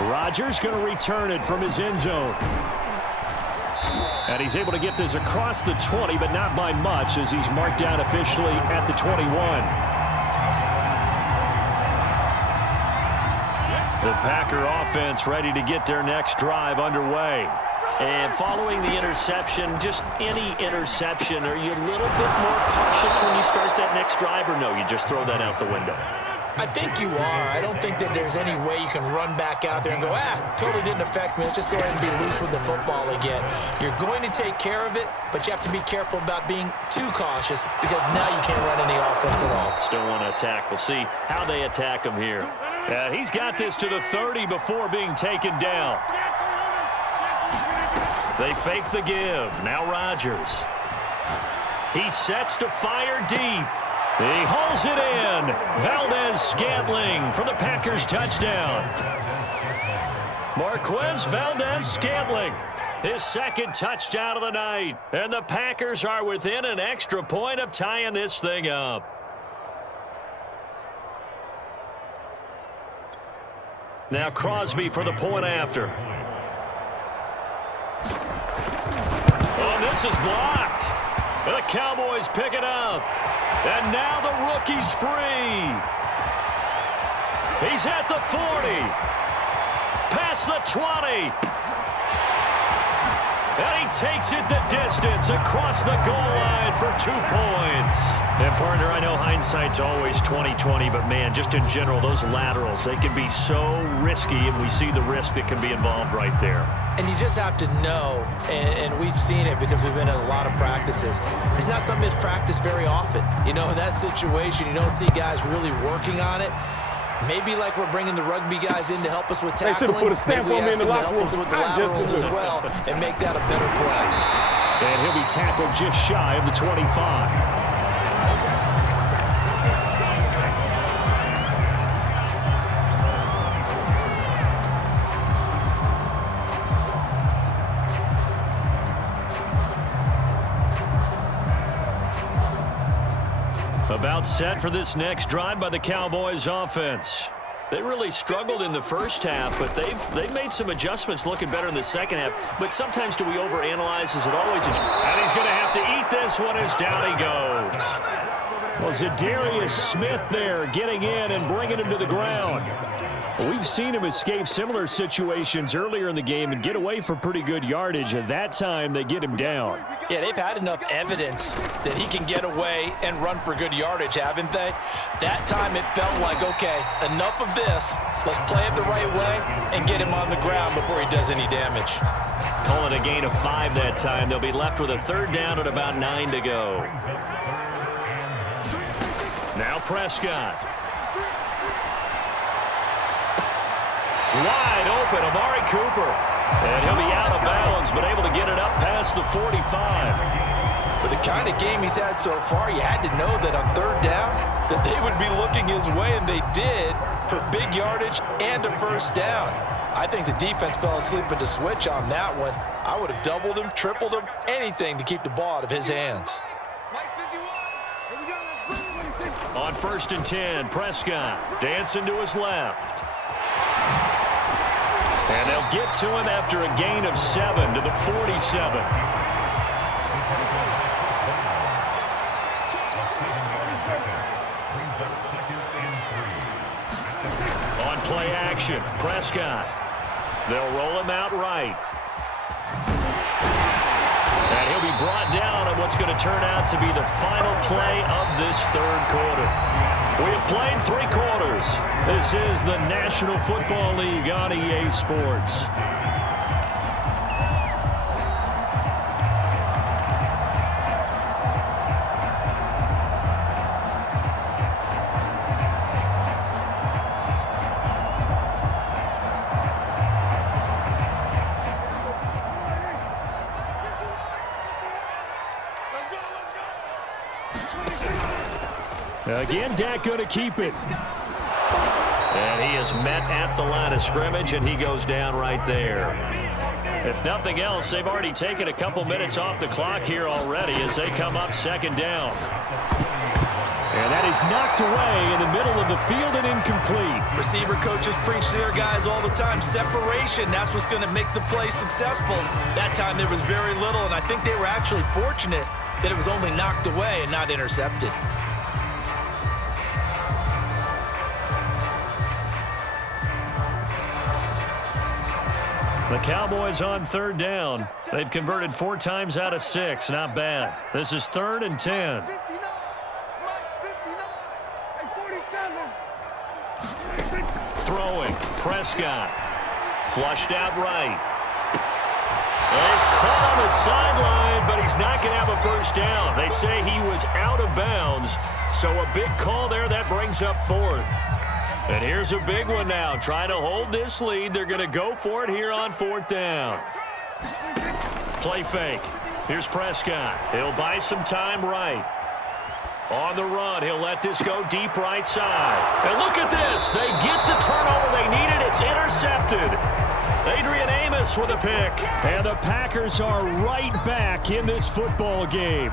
Rodgers going to return it from his end zone. And he's able to get this across the 20, but not by much, as he's marked down officially at the 21. The Packer offense ready to get their next drive underway. And following the interception, just any interception, are you a little bit more cautious when you start that next drive, or no, you just throw that out the window? I think you are. I don't think that there's any way you can run back out there and go, totally didn't affect me. Let's just go ahead and be loose with the football again. You're going to take care of it, but you have to be careful about being too cautious because now you can't run any offense at all. Still want to attack. We'll see how they attack him here. He's got this to the 30 before being taken down. They fake the give. Now Rodgers. He sets to fire deep. He hauls it in. Valdez-Scantling for the Packers touchdown. Marquez Valdez-Scantling, his second touchdown of the night. And the Packers are within an extra point of tying this thing up. Now Crosby for the point after. Oh, this is blocked. The Cowboys pick it up. And now the rookie's free. He's at the 40. Past the 20. And he takes it the distance across the goal line for 2 points. And, partner, I know hindsight's always 20/20, but, man, just in general, those laterals, they can be so risky, and we see the risk that can be involved right there. And you just have to know, and we've seen it because we've been in a lot of practices, it's not something that's practiced very often. You know, in that situation, you don't see guys really working on it. Maybe like we're bringing the rugby guys in to help us with tackling. Put a stamp Maybe we on me ask in the them to locker help room. us with the laterals as well and make that a better play. And he'll be tackled just shy of the 25. About set for this next drive by the Cowboys offense. They really struggled in the first half, but they've made some adjustments looking better in the second half. But sometimes do we overanalyze? Is it always? And he's going to have to eat this one as down he goes. Well, Zadarius Smith there getting in and bringing him to the ground. We've seen him escape similar situations earlier in the game and get away for pretty good yardage. At that time, they get him down. Yeah, they've had enough evidence that he can get away and run for good yardage, haven't they? That time it felt like, okay, enough of this. Let's play it the right way and get him on the ground before he does any damage. Call it a gain of 5 that time. They'll be left with a third down and about 9 to go. Now Prescott. Wide open, Amari Cooper. And he'll be out of bounds, but able to get it up past the 45. With the kind of game he's had so far, you had to know that on third down that they would be looking his way, and they did, for big yardage and a first down. I think the defense fell asleep at the switch on that one. I would have doubled him, tripled him, anything to keep the ball out of his hands. On 1st and 10, Prescott dancing to his left. And they'll get to him after a gain of 7 to the 47. On play action, Prescott. They'll roll him out right. And he'll be brought down on what's going to turn out to be the final play of this third quarter. We have played 3 quarters. This is the National Football League on EA Sports. Again, Dak going to keep it. And he is met at the line of scrimmage, and he goes down right there. If nothing else, they've already taken a couple minutes off the clock here already as they come up second down. And that is knocked away in the middle of the field and incomplete. Receiver coaches preach to their guys all the time. Separation, that's what's going to make the play successful. That time there was very little, and I think they were actually fortunate that it was only knocked away and not intercepted. The Cowboys on third down. They've converted 4 times out of 6. Not bad. This is 3rd and 10. Throwing. Prescott. Flushed out right. And he's caught on the sideline, but he's not going to have a first down. They say he was out of bounds. So a big call there. That brings up 4th. And here's a big one now. Trying to hold this lead. They're going to go for it here on 4th down. Play fake. Here's Prescott. He'll buy some time right. On the run, he'll let this go deep right side. And look at this. They get the turnover they needed. It's intercepted. Adrian Amos with a pick. And the Packers are right back in this football game.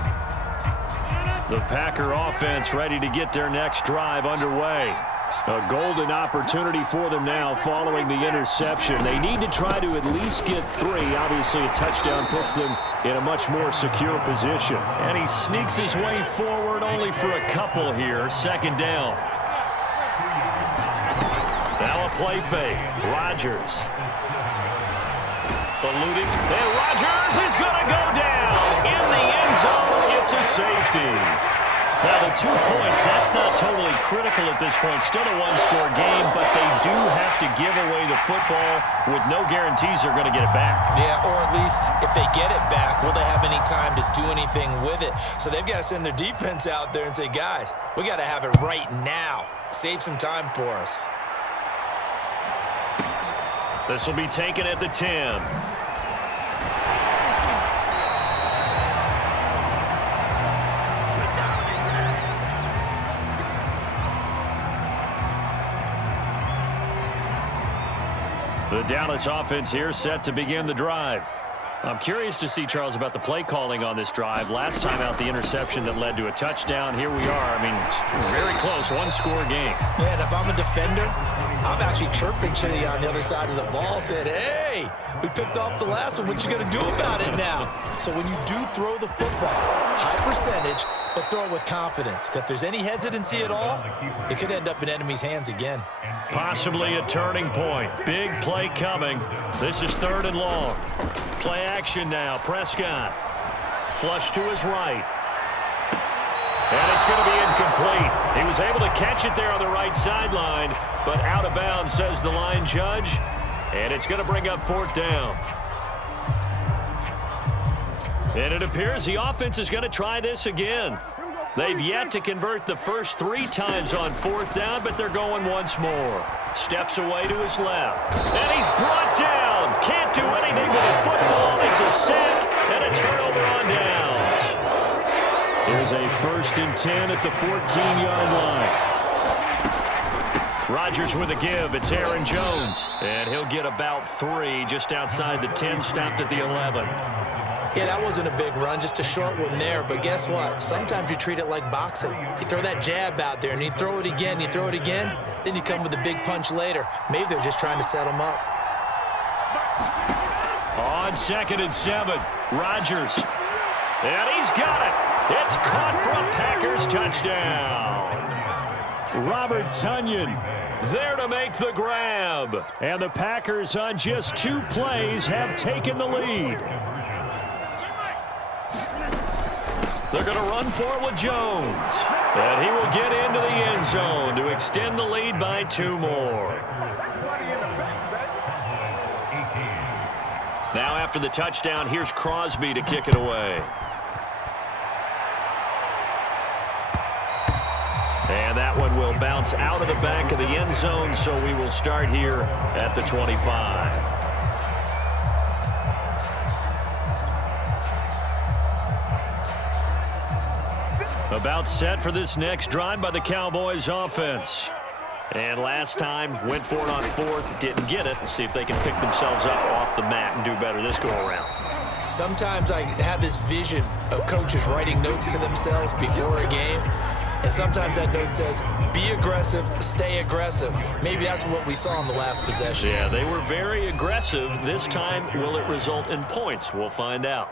The Packer offense ready to get their next drive underway. A golden opportunity for them now following the interception. They need to try to at least get 3. Obviously, a touchdown puts them in a much more secure position. And he sneaks his way forward only for a couple here. 2nd down. Now a play fake. Rodgers. Eluding. And Rodgers is going to go down in the end zone. It's a safety. Now, the 2 points, that's not totally critical at this point. Still a one-score game, but they do have to give away the football with no guarantees they're going to get it back. Yeah, or at least if they get it back, will they have any time to do anything with it? So they've got to send their defense out there and say, guys, we got to have it right now. Save some time for us. This will be taken at the 10. The Dallas offense here set to begin the drive. I'm curious to see, Charles, about the play calling on this drive. Last time out, the interception that led to a touchdown. Here we are. I mean, very close, one-score game. Man, if I'm a defender, I'm actually chirping to you on the other side of the ball, saying, hey, we picked off the last one. What you going to do about it now? So when you do throw the football, high percentage, but throw it with confidence. Because if there's any hesitancy at all, it could end up in enemy's hands again. Possibly a turning point. Big play coming. This is 3rd and long. Play action now. Prescott. Flush to his right. And it's going to be incomplete. He was able to catch it there on the right sideline, but out of bounds, says the line judge. And it's going to bring up 4th down. And it appears the offense is going to try this again. They've yet to convert the first 3 times on 4th down, but they're going once more. Steps away to his left. And he's brought down. Can't do anything with a football. It's a sack and a turnover on downs. Here's a 1st and 10 at the 14-yard line. Rodgers with a give. It's Aaron Jones. And he'll get about 3 just outside the 10, stopped at the 11. Yeah, that wasn't a big run, just a short one there. But guess what? Sometimes you treat it like boxing. You throw that jab out there, and you throw it again, then you come with a big punch later. Maybe they're just trying to set him up. On 2nd and 7, Rodgers. And he's got it. It's caught for a Packers touchdown. Robert Tonyan there to make the grab. And the Packers on just 2 plays have taken the lead. They're going to run for it with Jones. And he will get into the end zone to extend the lead by 2 more. Now after the touchdown, here's Crosby to kick it away. And that one will bounce out of the back of the end zone, so we will start here at the 25. About set for this next drive by the Cowboys offense. And last time, went for it on 4th, didn't get it. We'll see if they can pick themselves up off the mat and do better this go-around. Sometimes I have this vision of coaches writing notes to themselves before a game. And sometimes that note says, be aggressive, stay aggressive. Maybe that's what we saw in the last possession. Yeah, they were very aggressive. This time, will it result in points? We'll find out.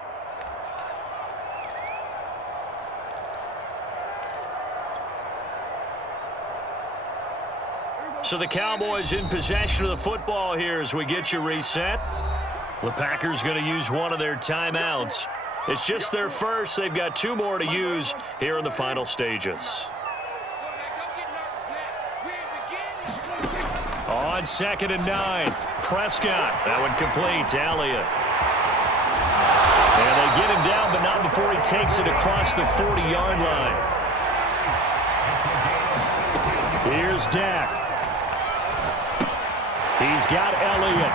So the Cowboys in possession of the football here as we get you reset. The Packers going to use one of their timeouts. It's just their first. They've got 2 more to use here in the final stages. On 2nd and 9, Prescott. That one complete to Elliott. And they get him down, but not before he takes it across the 40-yard line. Here's Dak. He's got Elliott.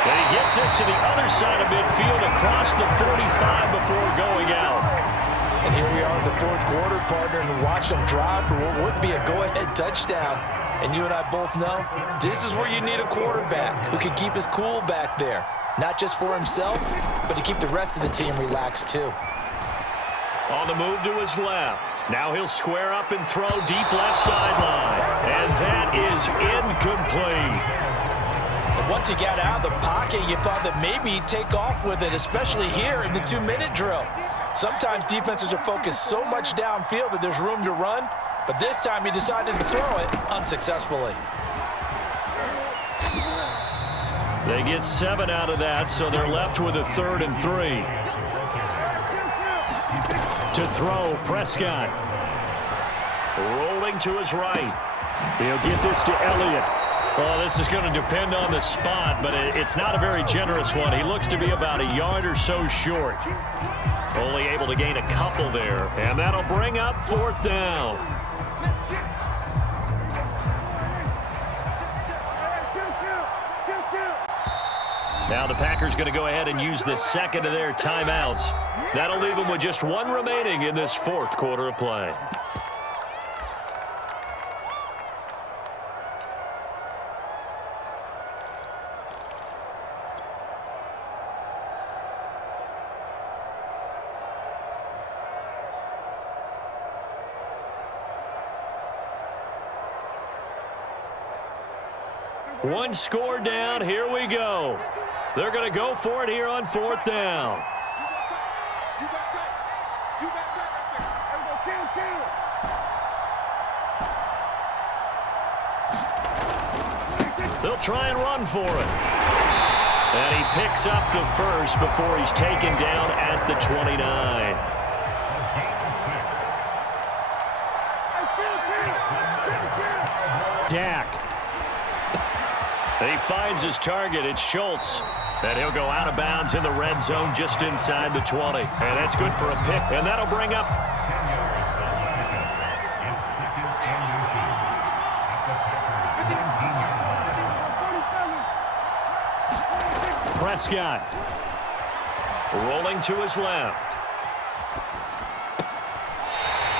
And he gets this to the other side of midfield across the 45 before going out. And here we are in the 4th quarter, partner, and watch them drive for what would be a go-ahead touchdown. And you and I both know this is where you need a quarterback who can keep his cool back there. Not just for himself, but to keep the rest of the team relaxed too. On the move to his left. Now he'll square up and throw deep left sideline. And that is incomplete. And once he got out of the pocket, you thought that maybe he'd take off with it, especially here in the 2-minute drill. Sometimes defenses are focused so much downfield that there's room to run, but this time he decided to throw it unsuccessfully. They get 7 out of that, so they're left with a 3rd and 3. To throw, Prescott. Rolling to his right. He'll get this to Elliott. Oh, this is going to depend on the spot, but it's not a very generous one. He looks to be about a yard or so short. Only able to gain a couple there, and that'll bring up 4th down. Now the Packers going to go ahead and use the 2nd of their timeouts. That'll leave them with just 1 remaining in this 4th quarter of play. One score down. Here we go. They're going to go for it here on 4th down. They'll try and run for it. And he picks up the first before he's taken down at the 29. Dak. He finds his target. It's Schultz. And he'll go out of bounds in the red zone just inside the 20. And that's good for a pick. And that'll bring up Prescott. Rolling to his left.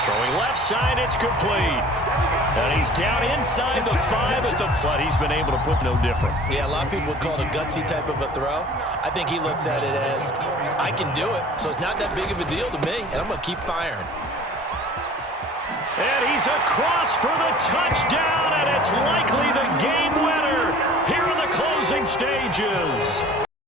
Throwing left side, it's complete. And he's down inside the 5 at the but he's been able to put no different. Yeah, a lot of people would call it a gutsy type of a throw. I think he looks at it as, I can do it, so it's not that big of a deal to me, and I'm going to keep firing. And he's across for the touchdown, and it's likely the game winner here in the closing stages.